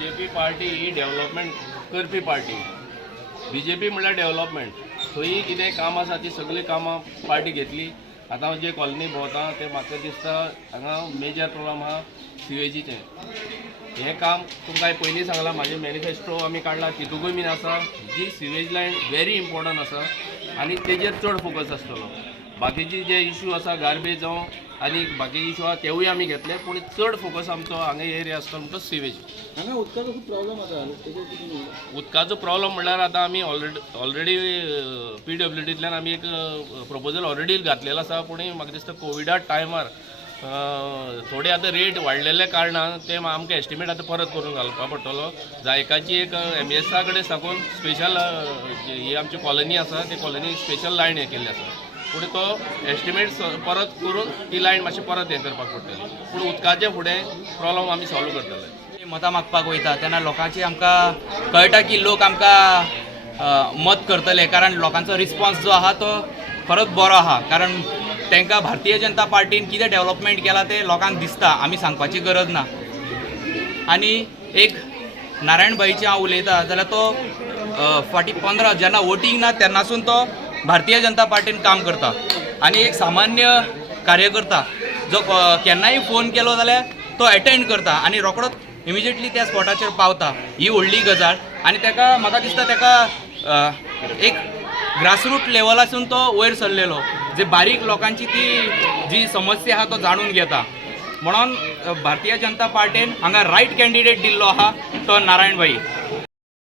BJP party ही development करपी party. BJP म्हणल्यार development. थंय कितें काम आसा ती सगळीं कामां पार्टी घेतली. आतां हांव जे कॉलनी भोंवता ते म्हाका दिसता हांगा मेजर प्रॉब्लम आहा सिवेजीचें. हें काम तुमकां पयलीं सांगलां, म्हाजें मॅनिफेस्टो आमी काडला तितूंकूय बीन आसा जी सिवेज लायन व्हेरी इम्पॉर्टंट आसा आनी तेजेर चड फोकस आसतलो. बाकीचे जे इश्यू आसा गार्बेज जावं आनी बाकीचे इश्यू आहा तेवूय आमी घेतले, पूण चड फोकस आमचो हांगा एरिया आसता म्हणटा सिवेज. हांगा उदकाचो खूब प्रॉब्लम आसा. उदकाचो प्रॉब्लम म्हणल्यार आतां आमी ऑलरेडी PWDंतल्यान आमी एक प्रपोजल ऑलरेडी घातलेलो आसा, पूण म्हाका दिसता कोविडा टायमार थोडे आतां रेट वाडलेल्या कारणान ते आमकां एस्टिमेट आतां परत करून घालपा पडटलो. जायकाची एक MSA कडेन साकून स्पेशल ही आमची कॉलनी आसा ते कॉलनी स्पेशल लायन हे केल्ली आसा, पूण तो एस्टिमेट परत करून ती लायन मातशी परत हें करपाक पडटली. पूण उदकाचे फुडें प्रॉब्लम आमी सॉल्व करतले. मतां मागपाक वयता तेन्ना लोकांची आमकां कळटा की लोक आमकां मत करतले, कारण लोकांचो रिस्पॉन्स जो आहा तो खरोच बरो आहा. कारण तांकां भारतीय जनता पार्टीन कितें डेव्हलपमेंट केला ते लोकांक दिसता, आमी सांगपाची गरज ना. आनी एक नारायणभाईचे हांव उलयतां जाल्यार तो फाटीं 15 जेन्ना वोटींग ना तेन्नासून तो भारतीय जनता पार्टीन काम करता. आनी एक सामान्य कार्यकर्ता जो केन्नाय फोन केलो जाल्यार तो अटेंड करता आनी रोखडोच इमिजिएटली त्या स्पॉटाचेर पावता. ही व्हडली गजाल. आनी ताका म्हाका दिसता ताका एक ग्रासरूट लेवलासून तो वयर सरलेलो, जे बारीक लोकांची ती जी समस्या आहा तो जाणून घेता. म्हणून भारतीय जनता पार्टीन हांगा रायट कॅन्डिडेट दिल्लो आहा तो नारायणभाई.